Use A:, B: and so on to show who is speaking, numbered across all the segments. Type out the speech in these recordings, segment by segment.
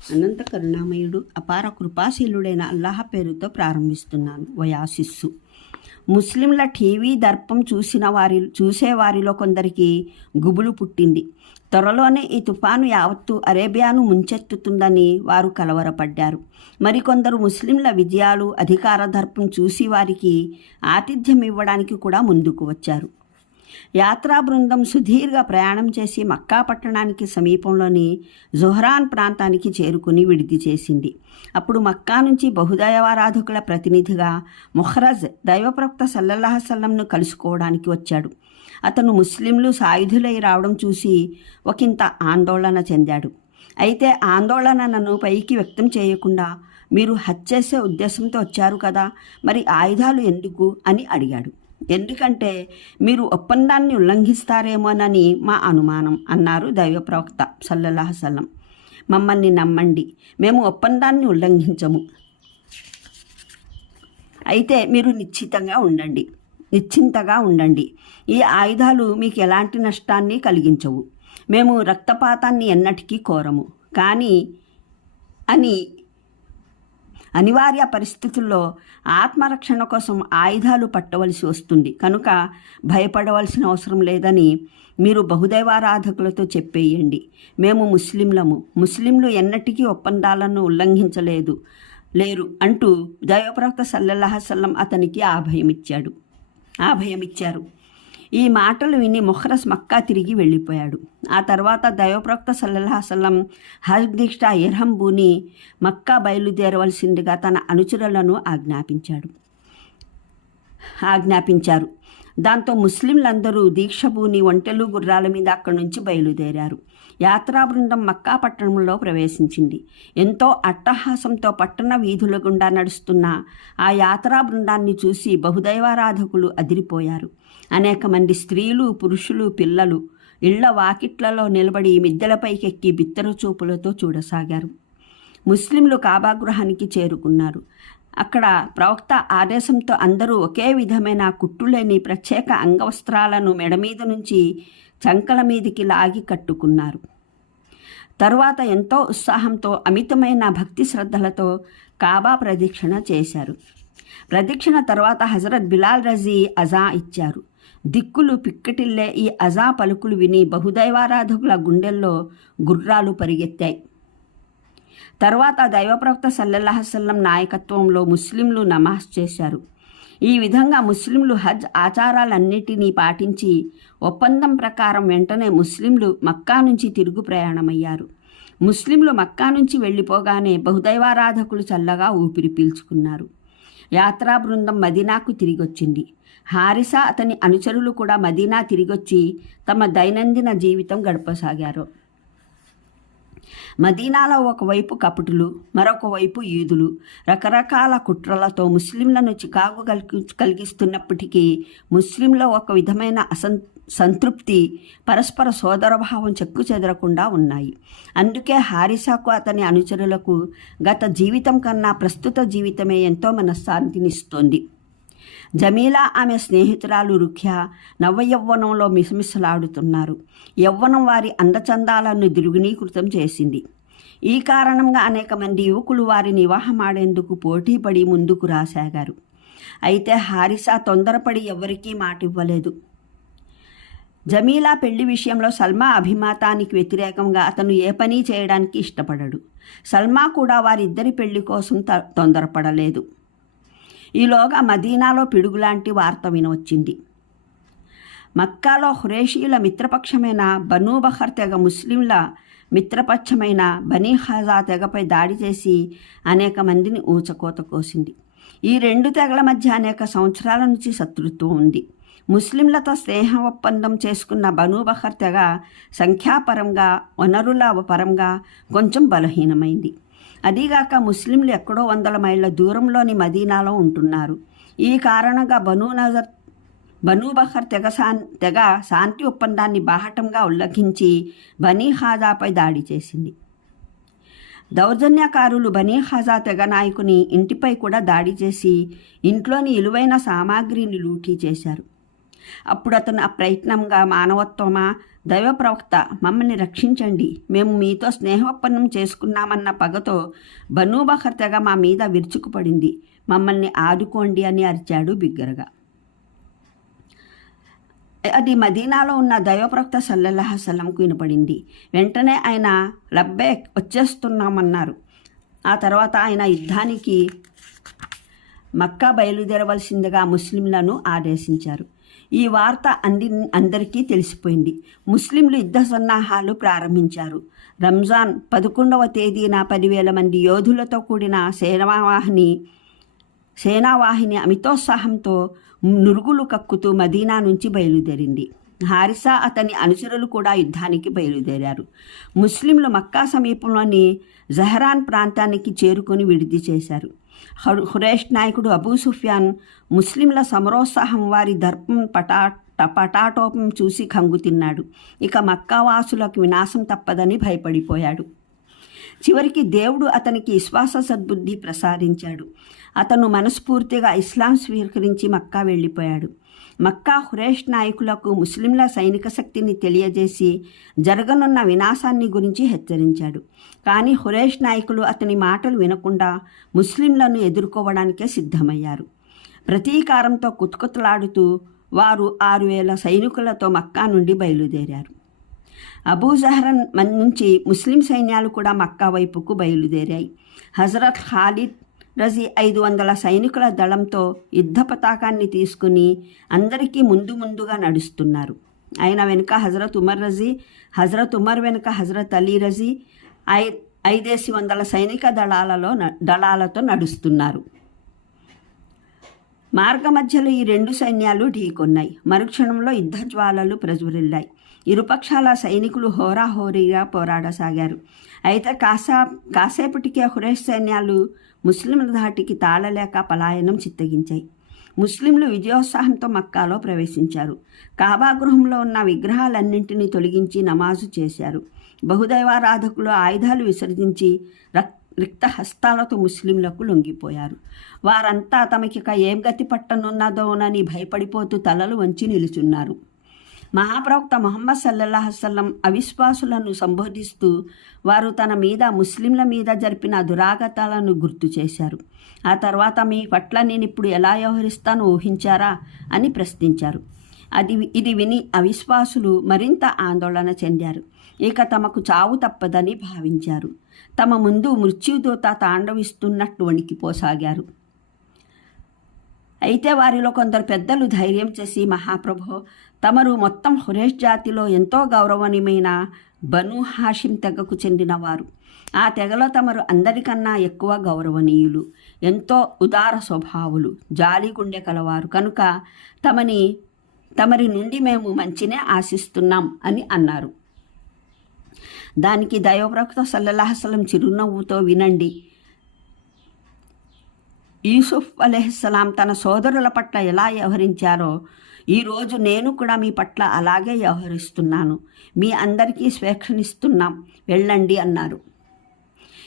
A: అనంత కరుణామయుడు అపార కృపాశీలుడైన అల్లాహ్ పేరుతో ప్రారంభిస్తున్నాను. వయాసిస్సు ముస్లింల టీవీ దర్పం చూసిన వారి చూసేవారిలో కొందరికి గుబులు పుట్టింది. త్వరలోనే ఈ తుఫాను యావత్తు అరేబియాను ముంచెత్తుతుందని వారు కలవరపడ్డారు. మరికొందరు ముస్లింల విజయాలు అధికార దర్పం చూసి వారికి ఆతిథ్యం ఇవ్వడానికి కూడా ముందుకు వచ్చారు. యాత్రా బృందం సుదీర్ఘ ప్రయాణం చేసి మక్కా పట్టణానికి సమీపంలోని జొహరాన్ ప్రాంతానికి చేరుకుని విడిది చేసింది. అప్పుడు మక్కా నుంచి బహుదైవారాధకుల ప్రతినిధిగా మొహరజ్ దైవప్రవక్త సల్లల్లాహసల్లంను కలుసుకోవడానికి వచ్చాడు. అతను ముస్లింలు సాయుధులై రావడం చూసి ఒకంత ఆందోళన చెందాడు. అయితే ఆందోళనలను పైకి వ్యక్తం చేయకుండా మీరు హత్య చేసే ఉద్దేశంతో వచ్చారు కదా మరి ఆయుధాలు ఎందుకు అని అడిగాడు. ఎందుకంటే మీరు ఒప్పందాన్ని ఉల్లంఘిస్తారేమోనని మా అనుమానం అన్నారు దైవ ప్రవక్త సల్లల్లాహ మమ్మల్ని నమ్మండి మేము ఒప్పందాన్ని ఉల్లంఘించము. అయితే మీరు నిశ్చితంగా ఉండండి నిశ్చింతగా ఉండండి. ఈ ఆయుధాలు మీకు ఎలాంటి నష్టాన్ని కలిగించవు. మేము రక్తపాతాన్ని ఎన్నటికీ కోరము. కానీ అని అనివార్య పరిస్థితుల్లో ఆత్మరక్షణ కోసం ఆయుధాలు పట్టవలసి వస్తుంది. కనుక భయపడవలసిన అవసరం లేదని మీరు బహుదైవారాధకులతో చెప్పేయండి. మేము ముస్లింలము. ముస్లింలు ఎన్నటికీ ఒప్పందాలను ఉల్లంఘించలేదు. లేరు అంటూ దైవప్రవక్త సల్లల్లాహసల్లం అతనికి ఆ భయమిచ్చాడు. ఆ భయమిచ్చారు. ఈ మాటలు విని మొహరస్ మక్కా తిరిగి వెళ్ళిపోయాడు. ఆ తర్వాత దైవప్రవక్త సల్లల్లాహసల్లం హర్దిష్ట ఇర్హంబుని బూని మక్కా బయలుదేరవలసిందిగా తన అనుచరులను ఆజ్ఞాపించాడు. ఆజ్ఞాపించారు. దాంతో ముస్లింలందరూ దీక్షభూని ఒంటెలు గుర్రాల మీద అక్కడి నుంచి బయలుదేరారు. యాత్రా బృందం మక్కా పట్టణంలో ప్రవేశించింది. ఎంతో అట్టహాసంతో పట్టణ వీధుల గుండా నడుస్తున్న ఆ యాత్రా బృందాన్ని చూసి బహుదైవారాధకులు అదిరిపోయారు. అనేక మంది స్త్రీలు పురుషులు పిల్లలు ఇళ్ళ వాకిట్లలో నిలబడి మిద్దెలపైకెక్కి బిత్తర చూపులతో చూడసాగారు. ముస్లింలు కాబాగృహానికి చేరుకున్నారు. అక్కడ ప్రవక్త ఆదేశంతో అందరూ ఒకే విధమైన కుట్టులేని ప్రత్యేక అంగవస్త్రాలను మెడ మీద నుంచి చంకల మీదికి లాగి కట్టుకున్నారు. తరువాత ఎంతో ఉత్సాహంతో అమితమైన భక్తి శ్రద్ధలతో కాబా ప్రదక్షిణ చేశారు. ప్రదక్షిణ తర్వాత హజరత్ బిలాల్ రజీ అజా ఇచ్చారు. దిక్కులు పిక్కటిల్లే ఈ అజా పలుకులు విని బహుదైవారాధకుల గుండెల్లో గుర్రాలు పరిగెత్తాయి. తర్వాత దైవప్రవక్త సల్లల్లాహసల్లం నాయకత్వంలో ముస్లింలు నమాజ్ చేశారు. ఈ విధంగా ముస్లింలు హజ్ ఆచారాలన్నిటినీ పాటించి ఒప్పందం ప్రకారం వెంటనే ముస్లింలు మక్కా నుంచి తిరుగు ప్రయాణమయ్యారు. ముస్లింలు మక్కా నుంచి వెళ్ళిపోగానే బహుదైవారాధకులు చల్లగా ఊపిరి పీల్చుకున్నారు. యాత్రా బృందం మదీనాకు తిరిగొచ్చింది. హారిసా అతని అనుచరులు కూడా మదీనా తిరిగొచ్చి తమ దైనందిన జీవితం గడపసాగారు. మదీనాలో ఒకవైపు కపటులు మరొక వైపు ఈదులు రకరకాల కుట్రలతో ముస్లింలను చికాకు కలిగి కలిగిస్తున్నప్పటికీ ముస్లింలో ఒక విధమైన అసం సంతృప్తి పరస్పర సోదరభావం చెక్కు చెదరకుండా ఉన్నాయి. అందుకే హారిసాకు అతని అనుచరులకు గత జీవితం కన్నా ప్రస్తుత జీవితమే ఎంతో మనశ్శాంతినిస్తోంది. జమీలా ఆమె స్నేహితురాలు రుఖ్య నవ్వయవ్వనంలో మిసమిసలాడుతున్నారు. యవ్వనం వారి అందచందాలను దిరుగునీకృతం చేసింది. ఈ కారణంగా అనేక మంది యువకులు వారిని వివాహమాడేందుకు పోటీపడి ముందుకు రాసాగారు. అయితే హారిసా తొందరపడి ఎవరికీ మాట ఇవ్వలేదు జమీలా పెళ్ళి విషయంలో సల్మా అభిమతానికి వ్యతిరేకంగా అతను ఏ పని చేయడానికి ఇష్టపడడు. సల్మా కూడా వారిద్దరి పెళ్ళి కోసం తొందరపడలేదు. ఈలోగా మదీనాలో పిడుగులాంటి వార్త వినవచ్చింది. మక్కాలో హురేషియుల మిత్రపక్షమైన బనూ బహర్ తెగ ముస్లింల మిత్రపక్షమైన బనీ హజా తెగపై దాడి చేసి అనేక మందిని ఊచకోత కోసింది. ఈ రెండు తెగల మధ్య అనేక సంవత్సరాల నుంచి శత్రుత్వం ఉంది. ముస్లింలతో స్నేహ ఒప్పందం చేసుకున్న బనూ బహర్ తెగ సంఖ్యాపరంగా వనరుల పరంగా కొంచెం బలహీనమైంది. అదీగాక ముస్లింలు ఎక్కడో వందల మైళ్ళ దూరంలోని మదీనాలో ఉంటున్నారు. ఈ కారణంగా బనూ నజర్ బనూ బహర్ తెగ శాన్ తెగ శాంతి ఒప్పందాన్ని బాహటంగా ఉల్లంఘించి బనీ హాజాపై దాడి చేసింది. దౌర్జన్యకారులు బనీ హాజా తెగ నాయకుని ఇంటిపై కూడా దాడి చేసి ఇంట్లోని విలువైన సామాగ్రిని లూటీ చేశారు. అప్పుడు అతను ఆ ప్రయత్నంగా మానవత్వమా దైవ ప్రవక్త మమ్మల్ని రక్షించండి. మేము మీతో స్నేహోప్పన్నం చేసుకున్నామన్న పగతో బనూబహర్ తెగ మా మీద విరుచుకుపడింది. మమ్మల్ని ఆదుకోండి అని అరిచాడు బిగ్గరగా. అది మదీనాలో ఉన్న దైవప్రవక్త సల్లల్లాహ సల్లంకు వినపడింది. వెంటనే ఆయన లబ్బే వచ్చేస్తున్నామన్నారు. ఆ తర్వాత ఆయన యుద్ధానికి మక్కా బయలుదేరవలసిందిగా ముస్లింలను ఆదేశించారు. ఈ వార్త అంది అందరికీ తెలిసిపోయింది. ముస్లింలు యుద్ధ సన్నాహాలు ప్రారంభించారు. రంజాన్ పదకొండవ తేదీన పదివేల మంది యోధులతో కూడిన సేనావాహిని సేనావాహిని అమితోత్సాహంతో నురుగులు కక్కుతూ మదీనా నుంచి బయలుదేరింది. హారిసా అతని అనుచరులు కూడా యుద్ధానికి బయలుదేరారు. ముస్లింలు మక్కా సమీపంలోని జహరాన్ ప్రాంతానికి చేరుకొని విడిది చేశారు. హురేష్ నాయకుడు అబూ సుఫియాన్ ముస్లింల సమరోత్సాహం వారి దర్పం పటా పటాటోపం చూసి కంగు తిన్నాడు. ఇక మక్కావాసులకు వినాశం తప్పదని భయపడిపోయాడు. చివరికి దేవుడు అతనికి విశ్వాస సద్బుద్ధి ప్రసాదించాడు. అతను మనస్ఫూర్తిగా ఇస్లాం స్వీకరించి మక్కా వెళ్ళిపోయాడు. మక్కా హురేష్ నాయకులకు ముస్లింల సైనిక శక్తిని తెలియజేసి జరగనున్న వినాశాన్ని గురించి హెచ్చరించాడు. కానీ హురేష్ నాయకులు అతని మాటలు వినకుండా ముస్లింలను ఎదుర్కోవడానికే సిద్ధమయ్యారు. ప్రతీకారంతో కుతుకుతలాడుతూ వారు ఆరు వేల సైనికులతో మక్కా నుండి బయలుదేరారు. అబూ జహరన్ నుంచి ముస్లిం సైన్యాలు కూడా మక్కా వైపుకు బయలుదేరాయి. హజరత్ ఖాలిద్ రజీ ఐదు వందల సైనికుల దళంతో యుద్ధ పతాకాన్ని తీసుకుని అందరికీ ముందు ముందుగా నడుస్తున్నారు. ఆయన వెనుక హజరత్ ఉమర్ రజీ హజరత్ ఉమర్ వెనుక హజరత్ అలీ రజీ ఐ ఐదేసి వందల సైనిక దళాలలో న- దళాలతో నడుస్తున్నారు. మార్గ మధ్యలో ఈ రెండు సైన్యాలు ఢీకొన్నాయి. మరుక్షణంలో యుద్ధ జ్వాలలు ప్రజ్వరిల్లాయి ఇరుపక్షాల సైనికులు హోరాహోరీగా పోరాడసాగారు. అయితే కాసా కాసేపటికే హురేష్ సైన్యాలు ముస్లింల ధాటికి తాళలేక పలాయనం చిత్తగించాయి. ముస్లింలు విజయోత్సాహంతో మక్కాలో ప్రవేశించారు. కాబా గృహంలో ఉన్న విగ్రహాలన్నింటినీ తొలగించి నమాజు చేశారు. బహుదైవారాధకులు ఆయుధాలు విసర్జించి రక్ రిక్త హస్తాలతో ముస్లింలకు లొంగిపోయారు. వారంతా తమకిక ఏం గతి పట్టనున్నదోనని భయపడిపోతూ తలలు వంచి నిలుచున్నారు. మహాప్రవక్త మొహమ్మద్ సల్లల్లాహు అవిశ్వాసులను సంబోధిస్తూ వారు తన మీద ముస్లింల మీద జరిపిన దురాగతాలను గుర్తు చేశారు. ఆ తర్వాత మీ పట్ల నేను ఇప్పుడు ఎలా వ్యవహరిస్తాను ఊహించారా అని ప్రశ్నించారు. అది ఇది విని అవిశ్వాసులు మరింత ఆందోళన చెందారు. ఇక తమకు చావు తప్పదని భావించారు. తమ ముందు మృత్యుదూత తాండవిస్తున్నట్టు వణికిపోసాగారు. అయితే వారిలో కొందరు పెద్దలు ధైర్యం చేసి మహాప్రభో తమరు మొత్తం హురేష్ జాతిలో ఎంతో గౌరవనీయమైన బను హాషిం తెగకు చెందినవారు. ఆ తెగలో తమరు అందరికన్నా ఎక్కువ గౌరవనీయులు ఎంతో ఉదార స్వభావులు జాలి గుండె కలవారు. కనుక తమని తమరి నుండి మేము మంచినే ఆశిస్తున్నాం అని అన్నారు. దానికి దైవప్రవక్త సల్లల్లాహసలం చిరునవ్వుతో వినండి. యూసుఫ్ అలెహస్సలాం తన సోదరుల పట్ల ఎలా వ్యవహరించారో ఈరోజు నేను కూడా మీ పట్ల అలాగే వ్యవహరిస్తున్నాను. మీ అందరికీ స్వేక్షనిస్తున్నాం వెళ్ళండి అన్నారు.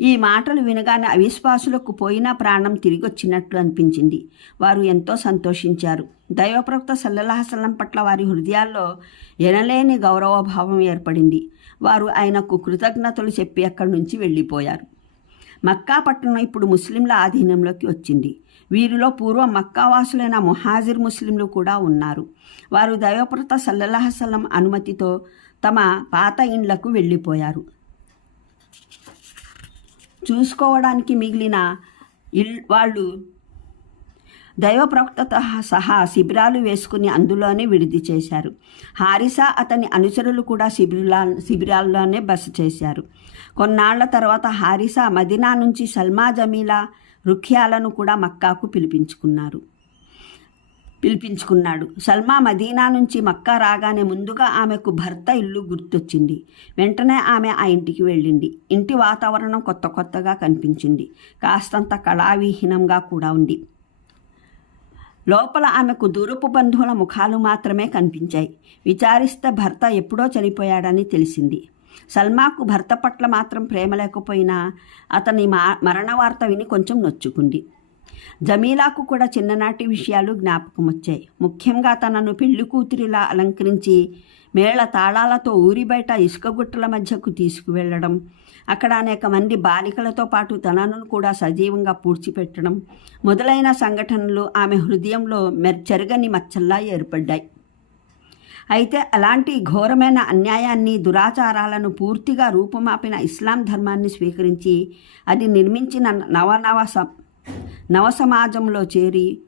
A: ఈ మాటలు వినగానే అవిశ్వాసులకు పోయిన ప్రాణం తిరిగొచ్చినట్లు అనిపించింది. వారు ఎంతో సంతోషించారు. దైవప్రవక్త సల్లల్లాహసల్లం పట్ల వారి హృదయాల్లో ఎనలేని గౌరవభావం ఏర్పడింది. వారు ఆయనకు కృతజ్ఞతలు చెప్పి అక్కడి నుంచి వెళ్ళిపోయారు. మక్కా పట్టణం ఇప్పుడు ముస్లింల ఆధీనంలోకి వచ్చింది. వీరిలో పూర్వం మక్కావాసులైన ముహాజిర్ ముస్లింలు కూడా ఉన్నారు. వారు దైవప్రత సల్లహసలం అనుమతితో తమ పాత ఇండ్లకు వెళ్ళిపోయారు. చూసుకోవడానికి మిగిలిన ఇల్ వాళ్ళు దైవ ప్రవక్తతో సహా శిబిరాలు వేసుకుని అందులోనే విడిది చేశారు. హారిసా అతని అనుచరులు కూడా శిబిరా శిబిరాల్లోనే బస చేశారు. కొన్నాళ్ళ తర్వాత హారిసా మదినా నుంచి సల్మా జమీలా రుఖ్యాలను కూడా మక్కాకు పిలిపించుకున్నారు. పిలిపించుకున్నాడు. సల్మా మదీనా నుంచి మక్కా రాగానే ముందుగా ఆమెకు భర్త ఇల్లు గుర్తొచ్చింది. వెంటనే ఆమె ఆ ఇంటికి వెళ్ళింది. ఇంటి వాతావరణం కొత్త కొత్తగా కనిపించింది. కాస్తంత కళావిహీనంగా కూడా ఉంది. లోపల ఆమెకు దూరపు బంధువుల ముఖాలు మాత్రమే కనిపించాయి. విచారిస్తే భర్త ఎప్పుడో చనిపోయాడని తెలిసింది. సల్మాకు భర్త పట్ల మాత్రం ప్రేమ లేకపోయినా అతని మా మరణ వార్త విని కొంచెం నొచ్చుకుంది. జమీలాకు కూడా చిన్ననాటి విషయాలు జ్ఞాపకం వచ్చాయి ముఖ్యంగా తనను పెళ్ళి కూతురిలా అలంకరించి మేళ తాళాలతో ఊరి బయట ఇసుకగుట్టల మధ్యకు తీసుకువెళ్ళడం అక్కడ అనేక మంది బాలికలతో పాటు తనను కూడా సజీవంగా పూడ్చిపెట్టడం మొదలైన సంఘటనలు ఆమె హృదయంలో మెర్ మచ్చల్లా ఏర్పడ్డాయి. అయితే అలాంటి ఘోరమైన అన్యాయాన్ని దురాచారాలను పూర్తిగా రూపుమాపిన ఇస్లాం ధర్మాన్ని స్వీకరించి అది నిర్మించిన నవనవ స నవ సమాజంలో చేరి